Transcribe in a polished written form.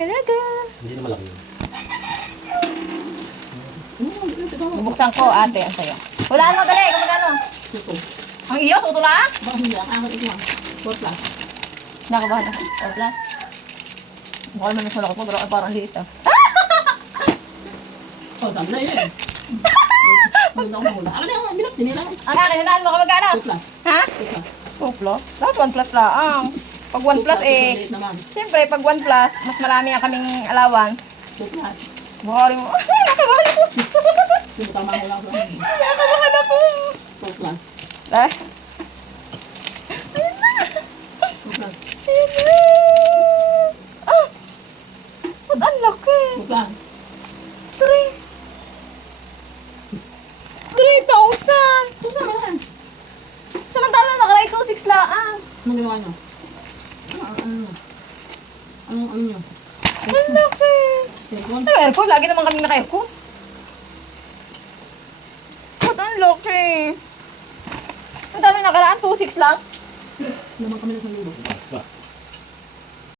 Talaga. Hindi na malaki yun. Bubuksan ko, ate, ang sayo. Hulaan mo, dali, kung magkano. Ito. Ang iyo, tutula? Baka hindi. Ang akin ito lang. 4 plus. Nakabahan ako. Or plus. Mukha naman nasa lakot mo, pero parang liit ah. Oh, dami na yun. Hindi ako mahula. Akin na yung binap. Tinila ko. Ang akin, hulaan mo, kung magkano. 2 plus. Ha? 2 plus. 2 plus? Lahat 1 plus lang. Pag 1 plus eh, Maliit naman. siyempre, pag 1 plus, mas marami ang kaming allowance. 2 plus. Buhari mo. Nakabahan ako. Hindi mo tama hula ko. Nakabahan ako. 2 plus. Eh? 2 plus. Ayun na. Ah! Ba't ang laki? 2 plus. 3,000! 2 plus naman. Samantala nakalay 2,600 lang. Anong ginawa nyo? Ano nyo? Ang laki. Aircon? Ay, aircon. Lagi naman kami naka-aircon. Ba't ang laki? Ang dami nakaraan, 2,600 lang. Naman kami na sa lulo.